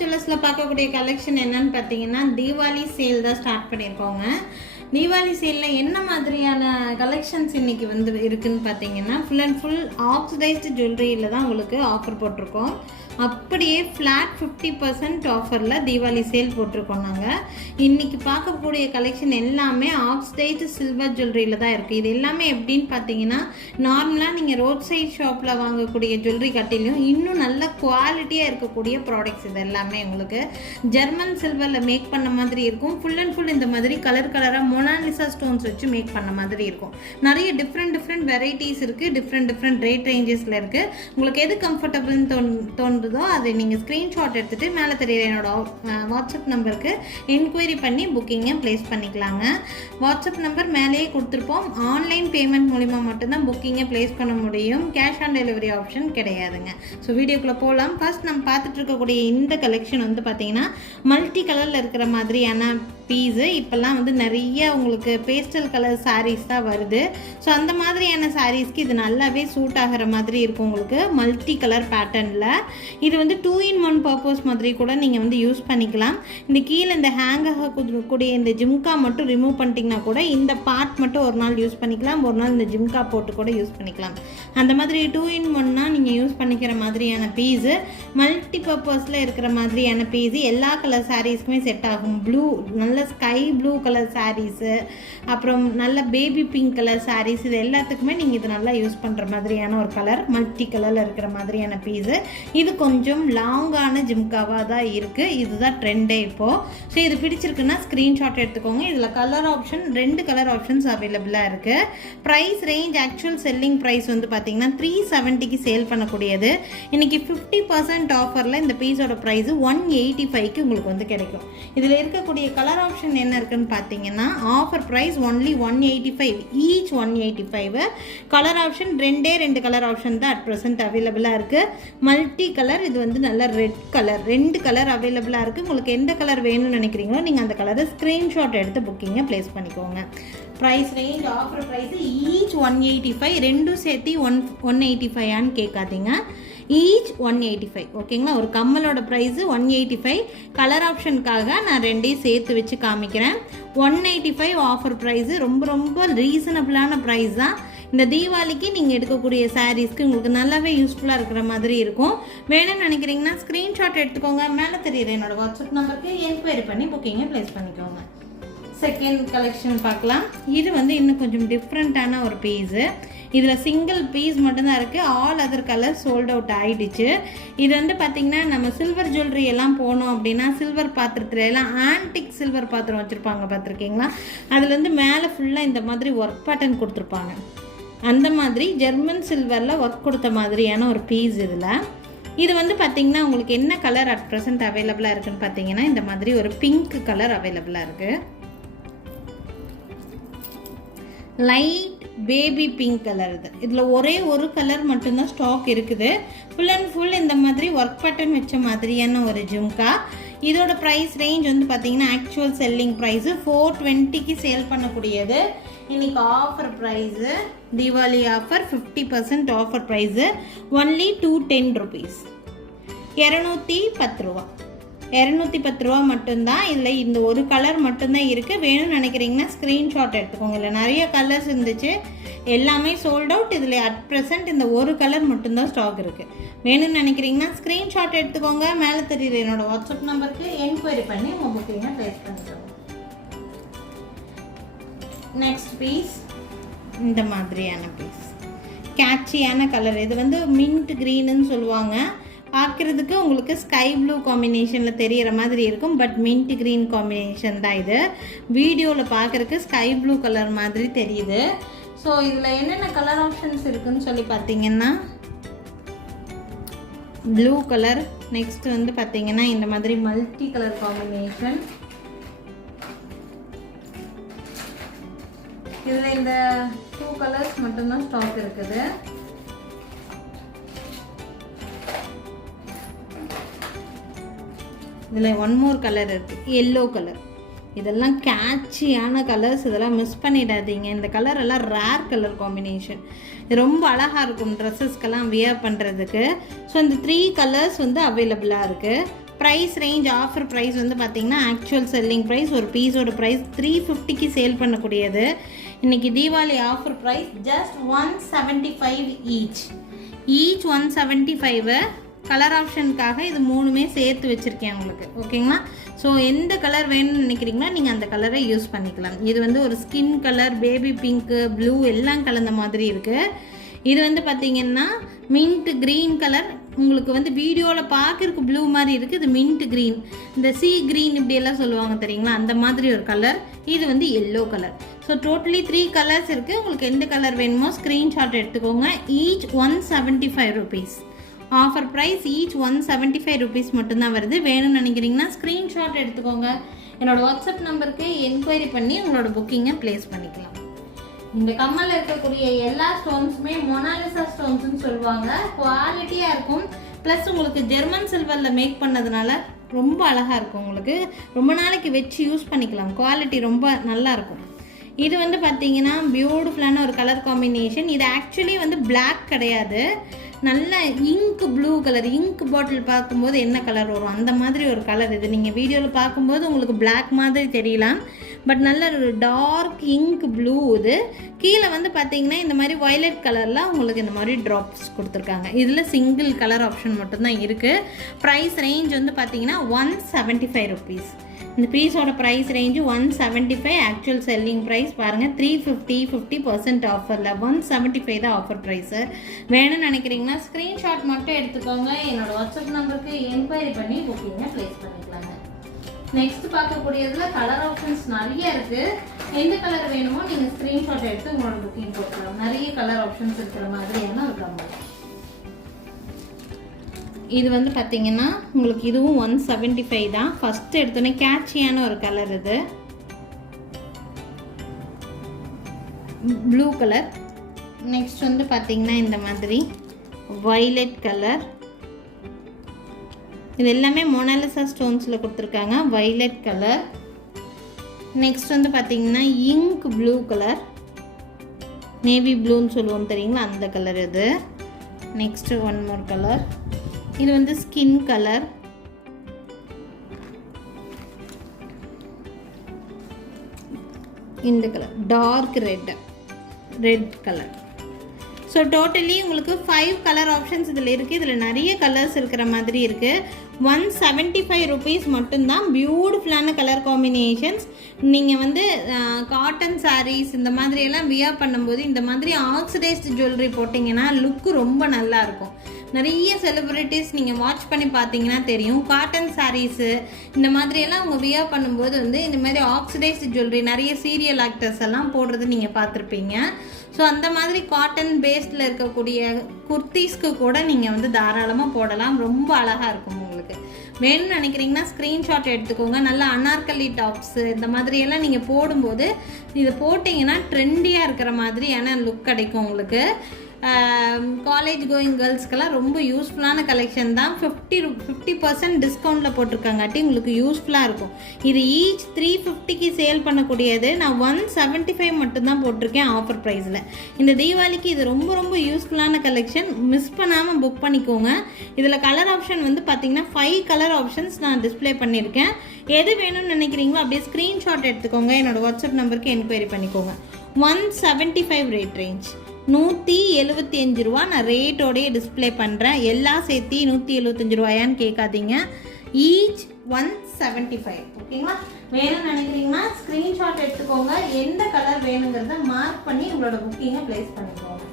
ஜுவல்லர்ஸில் பார்க்கக்கூடிய கலெக்ஷன் என்னன்னு பார்த்தீங்கன்னா தீபாவளி சேல் தான் ஸ்டார்ட் பண்ணியிருக்கோங்க. தீபாவளி சேலில் என்ன மாதிரியான கலெக்ஷன்ஸ் இன்றைக்கி வந்து இருக்குதுன்னு பார்த்தீங்கன்னா ஃபுல் அண்ட் ஃபுல் ஆக்சிடைஸ்டு ஜுவல்லரியில் தான் உங்களுக்கு ஆஃபர் போட்டிருக்கோம். அப்படியே ஃப்ளாட் 50% ஆஃபரில் தீபாவளி சேல் போட்டிருக்கோம். நாங்கள் இன்றைக்கி பார்க்கக்கூடிய கலெக்ஷன் எல்லாமே ஆக்சிடைஸ்டு சில்வர் ஜுவல்லரியில் தான் இருக்குது. இது எல்லாமே எப்படின்னு பார்த்தீங்கன்னா நார்மலாக நீங்கள் ரோட் சைட் ஷாப்பில் வாங்கக்கூடிய ஜுவல்லரி கட்டிலையும் இன்னும் நல்ல குவாலிட்டியாக இருக்கக்கூடிய ப்ராடக்ட்ஸ். இது எல்லாமே உங்களுக்கு ஜெர்மன் சில்வரில் மேக் பண்ண மாதிரி இருக்கும். ஃபுல் அண்ட் ஃபுல் இந்த மாதிரி கலர் கலராக மொனாலிசா ஸ்டோன்ஸ் வச்சு மேக் பண்ண மாதிரி இருக்கும். நிறைய டிஃப்ரெண்ட் வெரைட்டிஸ் இருக்குது. டிஃப்ரெண்ட் ரேட் ரேஞ்சஸில் இருக்குது. உங்களுக்கு எது கம்ஃபர்டபுள்னு தோன்றுதோ அதை நீங்கள் ஸ்க்ரீன்ஷாட் எடுத்துகிட்டு மேலே தெரியுற என்னோட வாட்ஸ்அப் நம்பருக்கு என்கொயரி பண்ணி புக்கிங்கை ப்ளேஸ் பண்ணிக்கலாங்க. வாட்ஸ்அப் நம்பர் மேலேயே கொடுத்துருப்போம். ஆன்லைன் பேமெண்ட் மூலிமா மட்டும்தான் புக்கிங்கை ப்ளேஸ் பண்ண முடியும். கேஷ் ஆன் டெலிவரி ஆப்ஷன் கிடையாதுங்க. ஸோ வீடியோக்குள்ளே போகலாம். ஃபர்ஸ்ட் நம்ம பார்த்துட்டு இருக்கக்கூடிய இந்த கலெக்ஷன் வந்து பார்த்தீங்கன்னா மல்டி கலரில் இருக்கிற மாதிரியான பீஸு. இப்போல்லாம் வந்து நிறைய உங்களுக்கு பேஸ்டல் கலர் சாரீஸ் தான் வருது. ஸோ அந்த மாதிரியான சாரீஸ்க்கு இது நல்லாவே சூட் ஆகிற மாதிரி இருக்கும். உங்களுக்கு மல்டி கலர் பேட்டர்னில் இது வந்து 2-in-1 பர்பஸ் மாதிரி கூட நீங்கள் வந்து யூஸ் பண்ணிக்கலாம். இந்த கீழே இந்த ஹேங் ஆகக்கூடிய இந்த ஜிம்கா மட்டும் ரிமூவ் பண்ணிட்டீங்கன்னா கூட இந்த பார்ட் மட்டும் ஒரு நாள் யூஸ் பண்ணிக்கலாம். ஒரு நாள் இந்த ஜிம்கா போட்டு கூட யூஸ் பண்ணிக்கலாம். அந்த மாதிரி 2-in-1 நீங்கள் யூஸ் பண்ணிக்கிற மாதிரியான பீஸு, மல்டி பர்பஸில் இருக்கிற மாதிரியான பீஸு எல்லா கலர் சாரீஸ்க்குமே செட் ஆகும். ப்ளூ நல்ல ஸ்கை ப்ளூ கலர் சாரீஸு, அப்புறம் நல்ல பேபி பிங்க் கலர் சாரீஸ், இது எல்லாத்துக்குமே நீங்கள் இது நல்லா யூஸ் பண்ணுற மாதிரியான ஒரு கலர் மல்டி கலரில் இருக்கிற மாதிரியான பீஸு. இது கொஞ்சம் லாங்கான ஜிம்காவாக தான் இருக்குது. இதுதான் ட்ரெண்டே இப்போது. ஸோ இது பிடிச்சிருக்குன்னா ஸ்க்ரீன்ஷாட் எடுத்துக்கோங்க. இதில் கலர் ஆப்ஷன் 2 கலர் ஆப்ஷன்ஸ் அவைலபிளாக இருக்குது. Price range actual selling price வந்து பார்த்தீங்கன்னா 370க்கு சேல் பண்ணக்கூடியது. இன்றைக்கி 50% ஆஃபரில் இந்த பீஸோட ப்ரைஸு 185க்கு உங்களுக்கு வந்து கிடைக்கும். இதில் இருக்கக்கூடிய கலர் ஆப்ஷன் என்ன இருக்குன்னு பார்த்தீங்கன்னா offer price only 185, each 185. Colour option 2 colour option தான் அட் ப்ரெசென்ட் அவைலபிளாக இருக்குது. மல்டி கலர், இது வந்து நல்ல ரெட் கலர், 2 கலர் அவைலபிளாக இருக்குது. உங்களுக்கு எந்த கலர் வேணும்னு நினைக்கிறீங்களோ நீங்கள் அந்த கலரை ஸ்க்ரீன்ஷாட் எடுத்து புக்கிங்கை ப்ளேஸ் பண்ணிக்கோங்க. Price range offer price each 185, ரெண்டும் சேர்த்து 185 கேட்காதீங்க. ஈச் 185 ஓகேங்களா. ஒரு கம்மலோட ப்ரைஸு 185. கலர் ஆப்ஷனுக்காக நான் 2 சேர்த்து வச்சு காமிக்கிறேன். 185 ஆஃபர் ப்ரைஸு. ரொம்ப ரீசனபிளான ப்ரைஸ் தான். இந்த தீபாவளிக்கு நீங்கள் எடுக்கக்கூடிய சாரீஸ்க்கு உங்களுக்கு நல்லாவே யூஸ்ஃபுல்லாக இருக்கிற மாதிரி இருக்கும். வேணும்னு நினைக்கிறீங்கன்னா ஸ்க்ரீன்ஷாட் எடுத்துக்கோங்க. மேலே தெரியுது என்னோட வாட்ஸ்அப் நம்பருக்கு என்கொயரி பண்ணி புக்கிங்கை ப்ளேஸ் பண்ணிக்கோங்க. செகண்ட் கலெக்ஷன் பார்க்கலாம். இது வந்து இன்னும் கொஞ்சம் டிஃப்ரெண்ட்டான ஒரு பீஸு. இதில் சிங்கிள் பீஸ் மட்டும்தான் இருக்குது. All other colour sold out ஆகிடுச்சு. இது வந்து பார்த்திங்கன்னா நம்ம சில்வர் ஜுவல்லரி எல்லாம் போனோம் அப்படின்னா சில்வர் பாத்திரத்துல எல்லாம் ஆன்டிக் சில்வர் பாத்திரம் வச்சுருப்பாங்க, பார்த்துருக்கீங்களா? அதில் வந்து மேலே ஃபுல்லாக இந்த மாதிரி ஒர்க் பேட்டர்ன் கொடுத்துருப்பாங்க. அந்த மாதிரி ஜெர்மன் சில்வரில் ஒர்க் கொடுத்த மாதிரியான ஒரு பீஸ். இது வந்து பார்த்திங்கன்னா உங்களுக்கு என்ன கலர் அட் ப்ரெசென்ட் அவைலபிளாக இருக்குதுன்னு பார்த்தீங்கன்னா இந்த மாதிரி ஒரு பிங்க் கலர் அவைலபிளாக இருக்குது. Light baby pink colour. இதில் ஒரே ஒரு கலர் மட்டும்தான் ஸ்டாக் இருக்குது. ஃபுல் அண்ட் ஃபுல் இந்த மாதிரி ஒர்க் பேட்டர்ன் வச்ச மாதிரியான ஒரு ஜும்கா. இதோட ப்ரைஸ் ரேஞ்ச் வந்து பார்த்தீங்கன்னா ஆக்சுவல் செல்லிங் ப்ரைஸு 420க்கு சேல் பண்ணக்கூடியது. இன்றைக்கி offer price Deepavali offer 50% offer price only 210 rupees, 210 ரூபா. 210 ரூபா மட்டும்தான். இதில் இந்த ஒரு கலர் மட்டும்தான் இருக்குது. வேணும்னு நினைக்கிறீங்கன்னா ஸ்க்ரீன்ஷாட் எடுத்துக்கோங்க. இல்லை நிறைய கலர்ஸ் இருந்துச்சு, எல்லாமே சோல்ட் அவுட். இதில் அட் ப்ரெசென்ட் இந்த ஒரு கலர் மட்டும்தான் ஸ்டாக் இருக்குது. வேணும்னு நினைக்கிறீங்கன்னா ஸ்க்ரீன்ஷாட் எடுத்துக்கோங்க. மேலே தெரியுது என்னோட வாட்ஸ்அப் நம்பருக்கு என்கொயரி பண்ணி உங்கள் புக்கிங்கை ப்ளேஸ் பண்ணிக்கோங்க. நெக்ஸ்ட் பீஸ் இந்த மாதிரியான பீஸ், கேட்சியான கலர். இது வந்து மின்ட் க்ரீனுன்னு சொல்லுவாங்க. பார்க்குறதுக்கு உங்களுக்கு ஸ்கை ப்ளூ காம்பினேஷனில் தெரிகிற மாதிரி இருக்கும். பட் மின்ட் க்ரீன் காம்பினேஷன் தான் இது. வீடியோவில் பார்க்குறதுக்கு ஸ்கை ப்ளூ கலர் மாதிரி தெரியுது. ஸோ இதில் என்னென்ன கலர் ஆப்ஷன்ஸ் இருக்குதுன்னு சொல்லி பார்த்தீங்கன்னா ப்ளூ கலர், நெக்ஸ்ட் வந்து பார்த்தீங்கன்னா இந்த மாதிரி மல்டி கலர் காம்பினேஷன். இதில் இந்த 2 கலர்ஸ் மட்டும்தான் ஸ்டாக் இருக்குது. இதில் 1 மோர் கலர் இருக்குது, எல்லோ கலர். இதெல்லாம் கேட்சியான கலர்ஸ். இதெல்லாம் மிஸ் பண்ணிடாதீங்க. இந்த கலர் எல்லாம் ரேர் கலர் காம்பினேஷன். இது ரொம்ப அழகாக இருக்கும் ட்ரெஸ்ஸஸ்க்கெல்லாம் வியர் பண்ணுறதுக்கு. ஸோ இந்த 3 கலர்ஸ் வந்து அவைலபிளாக இருக்குது. ப்ரைஸ் ரேஞ்ச் ஆஃபர் ப்ரைஸ் வந்து பார்த்திங்கன்னா ஆக்சுவல் செல்லிங் ப்ரைஸ் ஒரு பீஸோட ப்ரைஸ் 350க்கு சேல் பண்ணக்கூடியது. இன்றைக்கி Deepavali offer price just 175 each 175. Colour ஆப்ஷனுக்காக இது 3மே சேர்த்து வச்சுருக்கேன் உங்களுக்கு. ஓகேங்களா? ஸோ எந்த கலர் வேணும்னு நினைக்கிறீங்களோ நீங்கள் அந்த கலரை யூஸ் பண்ணிக்கலாம். இது வந்து ஒரு skin colour, baby pink, blue எல்லாம் கலந்த மாதிரி இருக்குது. இது வந்து பார்த்திங்கன்னா மின்ட் க்ரீன் கலர். உங்களுக்கு வந்து வீடியோவில் பார்க்குறதுக்கு ப்ளூ மாதிரி இருக்குது. இது மின்ட் க்ரீன், இந்த சீ க்ரீன் இப்படியெல்லாம் சொல்லுவாங்க தெரியுங்களா, அந்த மாதிரி ஒரு கலர். இது வந்து yellow colour. So totally 3 colours இருக்குது. உங்களுக்கு எந்த கலர் வேணுமோ ஸ்க்ரீன்ஷாட் எடுத்துக்கோங்க. Each 175 rupees. Offer price each 175 rupees மட்டும்தான் வருது. வேணும்னு நினைக்கிறீங்கன்னா ஸ்க்ரீன்ஷாட் எடுத்துக்கோங்க. என்னோடய வாட்ஸ்அப் நம்பருக்கு என்கொயரி பண்ணி உங்களோட புக்கிங்கை ப்ளேஸ் பண்ணிக்கலாம். இந்த கம்மலில் இருக்கக்கூடிய எல்லா ஸ்டோன்ஸுமே மொனாலிசா ஸ்டோன்ஸ்னு சொல்லுவாங்க. குவாலிட்டியாக இருக்கும். ப்ளஸ் உங்களுக்கு ஜெர்மன் சில்வரில் மேக் பண்ணதுனால ரொம்ப அழகாக இருக்கும். உங்களுக்கு ரொம்ப நாளைக்கு வச்சு யூஸ் பண்ணிக்கலாம். குவாலிட்டி ரொம்ப நல்லாயிருக்கும். இது வந்து பார்த்திங்கன்னா பியூட்டிஃபுல்லான ஒரு கலர் காம்பினேஷன். இது ஆக்சுவலி வந்து பிளாக் கிடையாது, நல்ல இங்க் ப்ளூ கலர். இங்க் பாட்டில் பார்க்கும்போது என்ன கலர் வரும் அந்த மாதிரி ஒரு கலர். இது நீங்கள் வீடியோவில் பார்க்கும்போது உங்களுக்கு பிளாக் மாதிரி தெரியலாம், பட் நல்ல ஒரு டார்க் இங்க் ப்ளூ. இது கீழே வந்து பார்த்தீங்கன்னா இந்த மாதிரி வயலட் கலரில் உங்களுக்கு இந்த மாதிரி ட்ராப்ஸ் கொடுத்துருக்காங்க. இதில் சிங்கிள் கலர் ஆப்ஷன் மட்டும்தான் இருக்குது. ப்ரைஸ் ரேஞ்ச் வந்து பார்த்தீங்கன்னா 175 rupees. இந்த பீஸோட price range 175. Actual selling price பாருங்கள் 350. 50% ஆஃபரில் 175 தான் ஆஃபர் ப்ரைஸு. வேணும்னு நினைக்கிறீங்கன்னா ஸ்க்ரீன்ஷாட் மட்டும் எடுத்துக்கோங்க. என்னோடய வாட்ஸ்அப் நம்பருக்கு என்கொயரி பண்ணி புக்கிங்கை ப்ளேஸ் பண்ணிக்கலாங்க. நெக்ஸ்ட் பார்க்கக்கூடியதில் கலர் ஆப்ஷன்ஸ் நிறைய இருக்குது. எந்த கலர் வேணுமோ நீங்கள் ஸ்க்ரீன்ஷாட் எடுத்து உங்களோட புக்கிங் போட்டுக்கலாம். நிறைய கலர் ஆப்ஷன்ஸ் இருக்கிற மாதிரியான ஒரு கம்பல். இது வந்து பார்த்திங்கன்னா உங்களுக்கு இதுவும் 175 தான். ஃபஸ்ட்டு எடுத்தோன்னே கேட்சியான ஒரு கலர். இது ப்ளூ கலர். நெக்ஸ்ட் வந்து பார்த்திங்கன்னா இந்த மாதிரி வயலட் கலர். இது எல்லாமே மொனாலிசா ஸ்டோன்ஸில் கொடுத்துருக்காங்க. Violet colour. நெக்ஸ்ட் வந்து பார்த்திங்கன்னா இங்க் ப்ளூ கலர், நேவி ப்ளூன்னு சொல்லுவோம் தெரியுங்களா, அந்த கலர் இது. Next one more colour. இது வந்து ஸ்கின் கலர். இந்த colour dark red colour. So totally உங்களுக்கு 5 கலர் ஆப்ஷன்ஸ் இதில் இருக்குது. இதில் நிறைய கலர்ஸ் இருக்கிற மாதிரி இருக்குது. 175 rupees மட்டும்தான். பியூட்டிஃபுல்லான கலர் காம்பினேஷன்ஸ். நீங்கள் வந்து காட்டன் சாரீஸ் இந்த மாதிரியெல்லாம் வியர் பண்ணும்போது இந்த மாதிரி ஆக்சிடைஸ்டு ஜுவல்லரி போட்டிங்கன்னா லுக்கு ரொம்ப நல்லாயிருக்கும். நிறைய செலிப்ரிட்டிஸ் நீங்கள் வாட்ச் பண்ணி பார்த்தீங்கன்னா தெரியும். காட்டன் சாரீஸு இந்த மாதிரியெல்லாம் அவங்க வியர் பண்ணும்போது வந்து இந்த மாதிரி ஆக்சிடைஸ்டு ஜுவல்லரி நிறைய சீரியல் ஆக்டர்ஸ் எல்லாம் போடுறது நீங்கள் பார்த்துருப்பீங்க. ஸோ அந்த மாதிரி காட்டன் பேஸ்டில் இருக்கக்கூடிய குர்த்திஸ்க்கு கூட நீங்கள் வந்து தாராளமாக போடலாம். ரொம்ப அழகாக இருக்கும். உங்களுக்கு வேணும்னு நினைக்கிறீங்கன்னா ஸ்க்ரீன்ஷாட் எடுத்துக்கோங்க. நல்ல அனார்கலி டாப்ஸு இந்த மாதிரியெல்லாம் நீங்கள் போடும்போது இதை போட்டிங்கன்னா ட்ரெண்டியாக இருக்கிற மாதிரியான லுக் கிடைக்கும் உங்களுக்கு. காலேஜ் கோயிங் கேர்ள்ஸ்க்கெல்லாம் ரொம்ப யூஸ்ஃபுல்லான கலெக்ஷன் தான். 50% டிஸ்கவுண்ட்டில் போட்டிருக்காங்காட்டி உங்களுக்கு யூஸ்ஃபுல்லாக இருக்கும். இது ஈச் 350க்கு சேல் பண்ணக்கூடியது. நான் 175 மட்டும்தான் போட்டிருக்கேன் ஆஃபர் ப்ரைஸில். இந்த தீபாவளிக்கு இது ரொம்ப ரொம்ப யூஸ்ஃபுல்லான கலெக்ஷன். மிஸ் பண்ணாமல் புக் பண்ணிக்கோங்க. இதில் கலர் ஆப்ஷன் வந்து பார்த்திங்கன்னா 5 கலர் ஆப்ஷன்ஸ் நான் டிஸ்பிளே பண்ணியிருக்கேன். எது வேணும்னு நினைக்கிறீங்களோ அப்படியே ஸ்க்ரீன்ஷாட் எடுத்துக்கோங்க. என்னோடய வாட்ஸ்அப் நம்பருக்கு என்கொயரி பண்ணிக்கோங்க. 175 ரேட் ரேஞ்ச். 175 ரூபா நான் ரேட்டோடையே டிஸ்பிளே பண்ணுறேன். எல்லாம் சேர்த்து 175 ரூபாயான்னு கேட்காதீங்க. ஈச் 175. ஓகேங்களா? வேணும்னு நினைக்கிறீங்கன்னா ஸ்க்ரீன்ஷாட் எடுத்துக்கோங்க. எந்த கலர் வேணுங்கிறத மார்க் பண்ணி உங்களோட புக்கிங்கை ப்ளேஸ் பண்ணிக்கோங்க.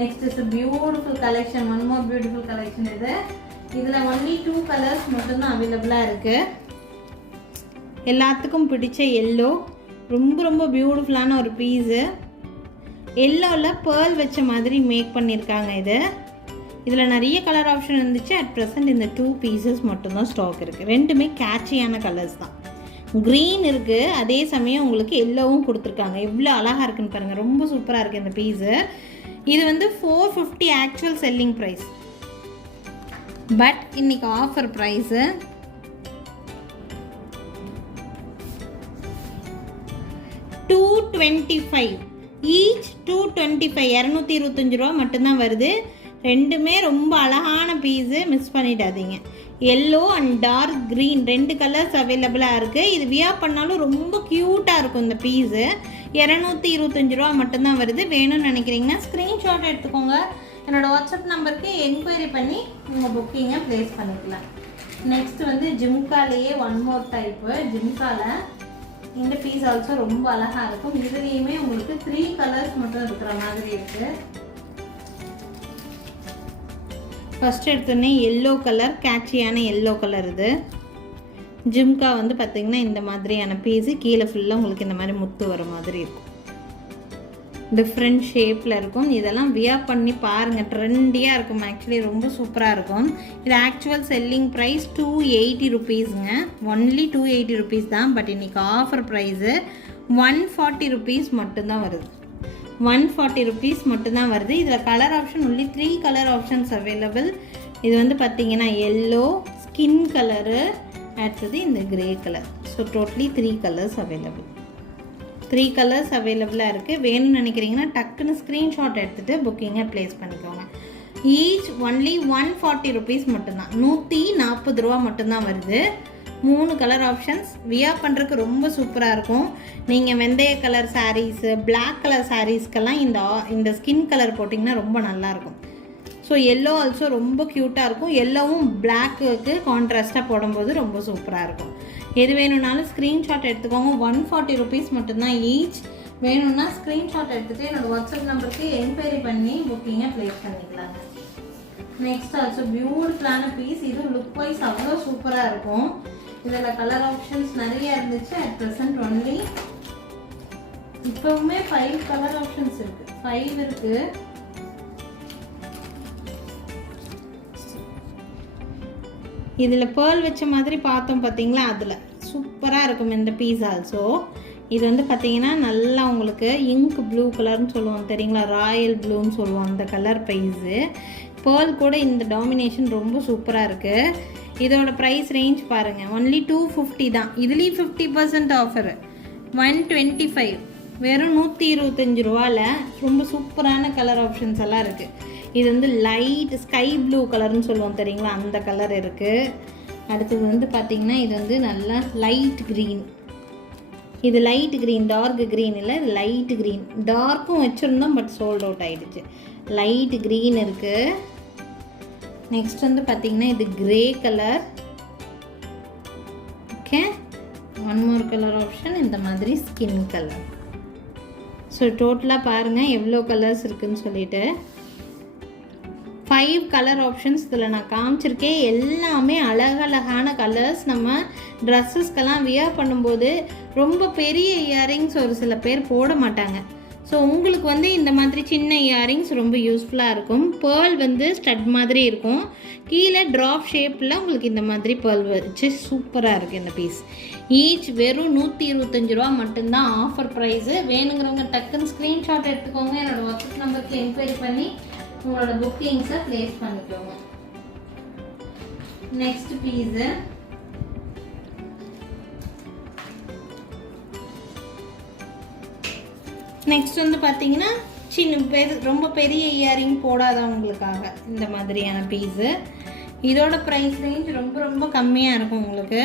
Next is beautiful collection. One more beautiful collection இது. இதில் ஒன்லி 2 கலர்ஸ் மட்டும்தான் அவைலபிளாக இருக்குது. எல்லாத்துக்கும் பிடிச்ச எல்லோ. ரொம்ப ரொம்ப பியூட்டிஃபுல்லான ஒரு பீஸு. எல்லோவில் பேர்ல் வச்ச மாதிரி மேக் பண்ணியிருக்காங்க. இதில் நிறைய கலர் ஆப்ஷன் இருந்துச்சு. அட் ப்ரெசன்ட் இந்த 2 பீசஸ் மட்டும்தான் ஸ்டாக் இருக்குது. ரெண்டுமே கேட்சியான கலர்ஸ் தான். க்ரீன் இருக்குது, அதே சமயம் உங்களுக்கு எல்லோவும் கொடுத்துருக்காங்க. எவ்வளோ அழகாக இருக்குன்னு பாருங்கள். ரொம்ப சூப்பராக இருக்குது இந்த பீஸு. இது வந்து 450 ஆக்சுவல் செல்லிங் ப்ரைஸ். பட் இன்னைக்கு ஆஃபர் ப்ரைஸு 225. ஈச் 225. 225 ரூபா மட்டும்தான் வருது. ரெண்டுமே ரொம்ப அழகான பீஸு. மிஸ் பண்ணிடாதீங்க. Yellow and dark green 2 colours அவைலபிளாக இருக்குது. இது வியர் பண்ணாலும் ரொம்ப க்யூட்டாக இருக்கும். இந்த பீஸு 225 ரூபா மட்டும்தான் வருது. வேணும்னு நினைக்கிறீங்கன்னா ஸ்க்ரீன்ஷாட் எடுத்துக்கோங்க. என்னோடய வாட்ஸ்அப் நம்பருக்கு என்கொயரி பண்ணி நீங்கள் புக்கிங்கை ப்ளேஸ் பண்ணிக்கலாம். நெக்ஸ்ட் வந்து ஜிம்காலேயே ஒன் மோர் டைப்பு. ஜிம்காவில் இந்த பீஸ் ஆல்சோ ரொம்ப அழகாக இருக்கும். இதுலேயுமே உங்களுக்கு 3 கலர்ஸ் மட்டும் இருக்கிற மாதிரி இருக்குது. ஃபஸ்ட் எடுத்தோடனே எல்லோ கலர், கேட்சியான எல்லோ கலர். இது ஜிம்கா வந்து பார்த்திங்கன்னா இந்த மாதிரியான பீஸு கீழே ஃபுல்லாக உங்களுக்கு இந்த மாதிரி முத்து வர மாதிரி இருக்கும். டிஃப்ரெண்ட் ஷேப்பில் இருக்கும். இதெல்லாம் வியர் பண்ணி பாருங்கள், ட்ரெண்டியாக இருக்கும். ஆக்சுவலி ரொம்ப சூப்பராக இருக்கும். இது ஆக்சுவல் செல்லிங் ப்ரைஸ் 280 ருபீஸுங்க. ஒன்லி 280 ருபீஸ் தான். பட் இன்றைக்கி ஆஃபர் ப்ரைஸு 140 ருபீஸ் மட்டும்தான் வருது. 140 ருபீஸ் மட்டும்தான் வருது. இதில் colour option only 3 colour options available. இது வந்து பார்த்திங்கன்னா எல்லோ, ஸ்கின் கலரு, அடுத்தது இந்த grey colour. So totally 3 colours available. 3 colours அவைலபிளாக இருக்குது. வேணும்னு நினைக்கிறீங்கன்னா டக்குன்னு ஸ்க்ரீன்ஷாட் எடுத்துகிட்டு புக்கிங்கை ப்ளேஸ் பண்ணிக்கோங்க. ஈச் ஒன்லி 140 ருபீஸ் மட்டும்தான். 140 ரூபா மட்டும்தான் வருது. 3 கலர் ஆப்ஷன்ஸ். வியர் பண்ணுறதுக்கு ரொம்ப சூப்பராக இருக்கும். நீங்கள் வெந்தய கலர் சாரீஸு, பிளாக் கலர் சாரீஸ்க்கெல்லாம் இந்த ஸ்கின் கலர் போட்டிங்கன்னா ரொம்ப நல்லாயிருக்கும். ஸோ எல்லோ ஆல்சோ ரொம்ப க்யூட்டாக இருக்கும். எல்லோவும் பிளாக்குக்கு கான்ட்ராஸ்ட்டாக போடும்போது ரொம்ப சூப்பராக இருக்கும். எது வேணும்னாலும் ஸ்க்ரீன்ஷாட் எடுத்துக்கோங்க. 140 ருபீஸ் மட்டும்தான் ஈச். வேணும்னா ஸ்க்ரீன்ஷாட் எடுத்துகிட்டு என்னோடய வாட்ஸ்அப் நம்பருக்கு என்கொயரி பண்ணி புக்கிங்கை ப்ளேஸ் பண்ணிக்கலாங்க. நெக்ஸ்ட் ஆல்சோ பியூட்டிஃபுல்லான பீஸ். இது லுக் வைஸ் அவ்வளோ சூப்பராக இருக்கும். இதில் கலர் ஆப்ஷன்ஸ் நிறைய இருந்துச்சு. அட் ப்ரெசன்ட் ஒன்லி இப்போவுமே 5 கலர் ஆப்ஷன்ஸ் இருக்குது. 5 இருக்குது. இதில் பேர்ல் வச்ச மாதிரி பார்த்தோம் பார்த்தீங்களா, அதில் சூப்பராக இருக்கும் இந்த பீஸ் ஆல்சோ. இது வந்து பார்த்தீங்கன்னா நல்லா உங்களுக்கு இங்க் ப்ளூ கலர்னு சொல்லுவோம் தெரியுங்களா, ராயல் ப்ளூன்னு சொல்லுவோம் அந்த கலர் ப்ரைஸு. பேர்ல் கூட இந்த டாமினேஷன் ரொம்ப சூப்பராக இருக்குது. இதோட ப்ரைஸ் ரேஞ்ச் பாருங்கள், ஒன்லி 250 தான். இதுலேயும் 50% ஆஃபரு 125, வெறும் 125 ரூபாவில் ரொம்ப சூப்பரான கலர் ஆப்ஷன்ஸ் எல்லாம் இருக்குது. இது வந்து லைட் ஸ்கை ப்ளூ கலர்னு சொல்லுவோம் தெரியுங்களா, அந்த கலர் இருக்குது. அடுத்தது வந்து பார்த்திங்கன்னா இது வந்து நல்லா லைட் க்ரீன். இது லைட் க்ரீன், டார்க் க்ரீன் இல்லை, இது லைட் க்ரீன். டார்க்கும் வச்சுருந்தோம் பட் சோல்ட் அவுட் ஆகிடுச்சு. லைட் க்ரீன் இருக்குது. நெக்ஸ்ட் வந்து பார்த்திங்கன்னா இது grey colour. Okay, one more colour option இந்த மாதிரி ஸ்கின் கலர். ஸோ டோட்டலாக பாருங்கள் எவ்வளோ கலர்ஸ் இருக்குதுன்னு சொல்லிட்டு 5 கலர் ஆப்ஷன்ஸ் இதில் நான் காமிச்சிருக்கேன். எல்லாமே அழகழகான கலர்ஸ். நம்ம ட்ரெஸ்ஸஸ்க்கெல்லாம் வியர் பண்ணும்போது ரொம்ப பெரிய இயரிங்ஸ் ஒரு சில பேர் போட மாட்டாங்க. ஸோ உங்களுக்கு வந்து இந்த மாதிரி சின்ன இயரிங்ஸ் ரொம்ப யூஸ்ஃபுல்லாக இருக்கும். பேர்ல் வந்து ஸ்டட் மாதிரி இருக்கும். கீழே ட்ராப் ஷேப்பில் உங்களுக்கு இந்த மாதிரி பேர்ல் வச்சு சூப்பராக இருக்குது இந்த பீஸ். ஈச் வெறும் 125 ரூபா மட்டும்தான் ஆஃபர் ப்ரைஸு. வேணுங்கிறவங்க டக்குன்னு ஸ்க்ரீன்ஷாட் எடுத்துக்கோங்க. என்னோடய வாட்ஸ்அப் நம்பருக்கு என்கொயரி பண்ணி உங்களோட புக்கிங்ஸை ப்ளேஸ் பண்ணிக்கோங்க. நெக்ஸ்ட் பீஸு நெக்ஸ்ட் வந்து பார்த்தீங்கன்னா ரொம்ப பெரிய இயரிங் போடாதவங்களுக்காக இந்த மாதிரியான பீஸு. இதோட ப்ரைஸ் ரேஞ்ச் ரொம்ப ரொம்ப கம்மியாக இருக்கும் உங்களுக்கு.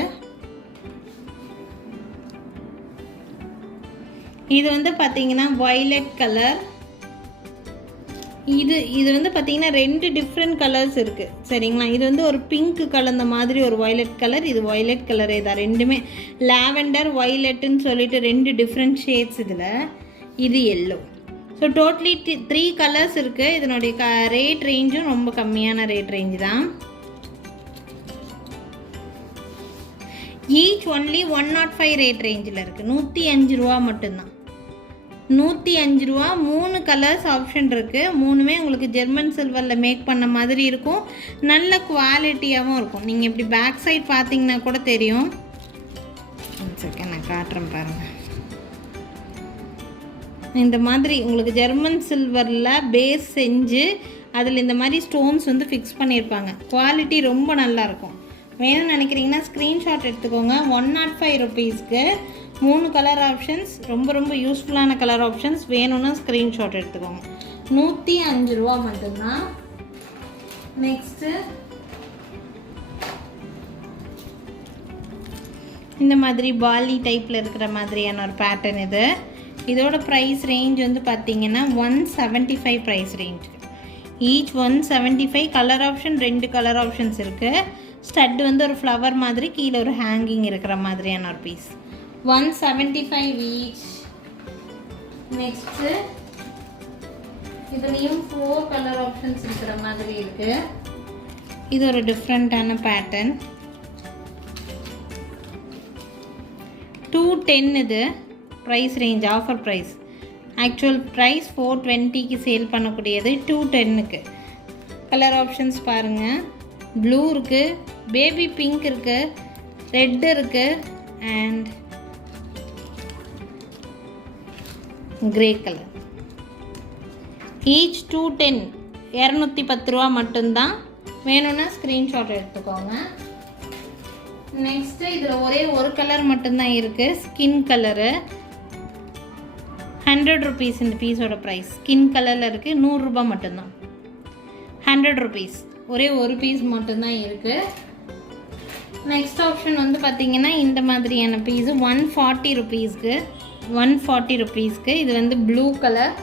இது வந்து பார்த்தீங்கன்னா வயலட் கலர். இது வந்து பார்த்தீங்கன்னா 2 டிஃப்ரெண்ட் கலர்ஸ் இருக்குது சரிங்களா. இது வந்து ஒரு பிங்க் கலந்த மாதிரி ஒரு வயலட் கலர். இது வயலட் கலரே தான். ரெண்டுமே லாவெண்டர் வயலட்டுன்னு சொல்லிட்டு 2 டிஃப்ரெண்ட் ஷேட்ஸ். இதில் இது எல்லோ. ஸோ டோட்டலி 3 கலர்ஸ் இருக்குது. இதனுடைய ரேட் ரேஞ்சும் ரொம்ப கம்மியான ரேட் ரேஞ்சு தான். ஈச் ஒன்லி 105 ரேட் ரேஞ்சில் இருக்குது. 105 ரூபா மட்டும்தான். 105 ரூபா. 3 கலர்ஸ் ஆப்ஷன் இருக்குது. 3மே உங்களுக்கு ஜெர்மன் சில்வரில் மேக் பண்ண மாதிரி இருக்கும். நல்ல குவாலிட்டியாகவும் இருக்கும். நீங்கள் இப்படி பேக் சைட் பார்த்தீங்கன்னா கூட தெரியும். செகண்ட் நான் காட்டுறேன் பாருங்கள். இந்த மாதிரி உங்களுக்கு ஜெர்மன் சில்வரில் பேஸ் செஞ்சு அதில் இந்த மாதிரி ஸ்டோன்ஸ் வந்து ஃபிக்ஸ் பண்ணியிருப்பாங்க. குவாலிட்டி ரொம்ப நல்லாயிருக்கும். வேணும்னு நினைக்கிறீங்கன்னா ஸ்க்ரீன்ஷாட் எடுத்துக்கோங்க. 105 ருபீஸ்க்கு 3 கலர் ஆப்ஷன்ஸ். ரொம்ப ரொம்ப யூஸ்ஃபுல்லான கலர் ஆப்ஷன்ஸ். வேணும்னா ஸ்க்ரீன்ஷாட் எடுத்துக்கோங்க. 105 ரூபா மட்டும்தான். நெக்ஸ்ட்டு இந்த மாதிரி பாலி டைப்பில் இருக்கிற மாதிரியான ஒரு பேட்டர்ன் இது. இதோட ப்ரைஸ் ரேஞ்ச் வந்து பார்த்திங்கன்னா 175 price range. Each 175. Colour option 2 colour options இருக்குது. ஸ்டட் வந்து ஒரு ஃப்ளவர் மாதிரி, கீழே ஒரு ஹேங்கிங் இருக்கிற மாதிரியான ஒரு பீஸ். 175 ஈச். நெக்ஸ்ட்டு இதுலேயும் 4 கலர் ஆப்ஷன்ஸ் இருக்கிற மாதிரி இருக்குது. இது ஒரு டிஃப்ரெண்ட்டான பேட்டர்ன். 210 இது price range, offer price. Actual price 420க்கு சேல் பண்ணக்கூடியது 210க்கு. கலர் ஆப்ஷன்ஸ் பாருங்கள். ப்ளூ இருக்குது, பேபி பிங்க் இருக்குது, ரெட் இருக்குது அண்ட் கிரே கலர். ஈச் 210. 210 ரூபா மட்டும்தான். வேணும்னா ஸ்க்ரீன்ஷாட் எடுத்துக்கோங்க. நெக்ஸ்ட்டு இதில் ஒரே ஒரு கலர் மட்டும்தான் இருக்குது, ஸ்கின் கலரு. 100 ருபீஸ் இந்த பீஸோட ப்ரைஸ். ஸ்கின் கலரில் இருக்குது, 100 ரூபா மட்டும்தான். 100 ருபீஸ். ஒரே ஒரு பீஸ் மட்டும்தான் இருக்குது. நெக்ஸ்ட் ஆப்ஷன் வந்து பார்த்திங்கன்னா இந்த மாதிரியான பீஸு 140 ருபீஸ்க்கு. 140 ருபீஸ்க்கு. இது வந்து ப்ளூ கலர்.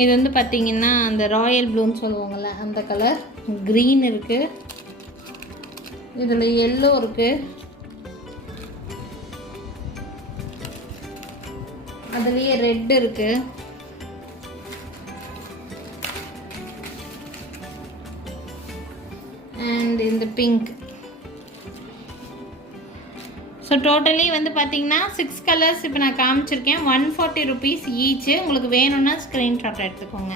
இது வந்து பார்த்திங்கன்னா அந்த ராயல் ப்ளூன்னு சொல்லுவாங்கள்ல அந்த கலர். க்ரீன் இருக்குது, இதில் எல்லோ இருக்குது, அதுலேயே ரெட் இருக்குது, அண்ட் இந்த பிங்க். ஸோ டோட்டலி வந்து பார்த்திங்கன்னா 6 கலர்ஸ் இப்போ நான் காமிச்சிருக்கேன். 140 ருபீஸ் ஈச்சு. உங்களுக்கு வேணும்னா ஸ்க்ரீன்ஷாட் எடுத்துக்கோங்க.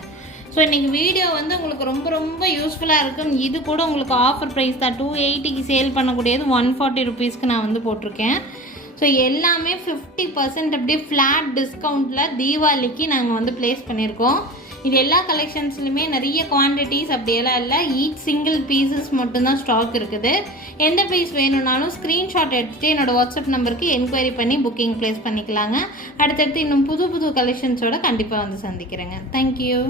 ஸோ இன்றைக்கி வீடியோ வந்து உங்களுக்கு ரொம்ப ரொம்ப யூஸ்ஃபுல்லாக இருக்கும். இது கூட உங்களுக்கு ஆஃபர் ப்ரைஸ் தான். 280க்கு சேல் பண்ணக்கூடியது 140 ருபீஸ்க்கு நான் வந்து போட்டிருக்கேன். ஸோ எல்லாமே 50% அப்படியே ஃப்ளாட் டிஸ்கவுண்ட்டில் தீபாவளிக்கு நாங்கள் வந்து ப்ளேஸ் பண்ணியிருக்கோம். இது எல்லா கலெக்ஷன்ஸ்லையுமே நிறைய குவான்டிட்டிஸ் அப்படியெல்லாம் இல்லை. ஈச் சிங்கிள் பீசஸ் மட்டும்தான் ஸ்டாக் இருக்குது. எந்த பீஸ் வேணும்னாலும் ஸ்க்ரீன்ஷாட் எடுத்துகிட்டு என்னோடய வாட்ஸ்அப் நம்பருக்கு என்கொயரி பண்ணி புக்கிங் ப்ளேஸ் பண்ணிக்கலாங்க. அடுத்தடுத்து இன்னும் புது புது கலெக்ஷன்ஸோடு கண்டிப்பாக வந்து சந்திக்கிறேங்க. தேங்க்யூ.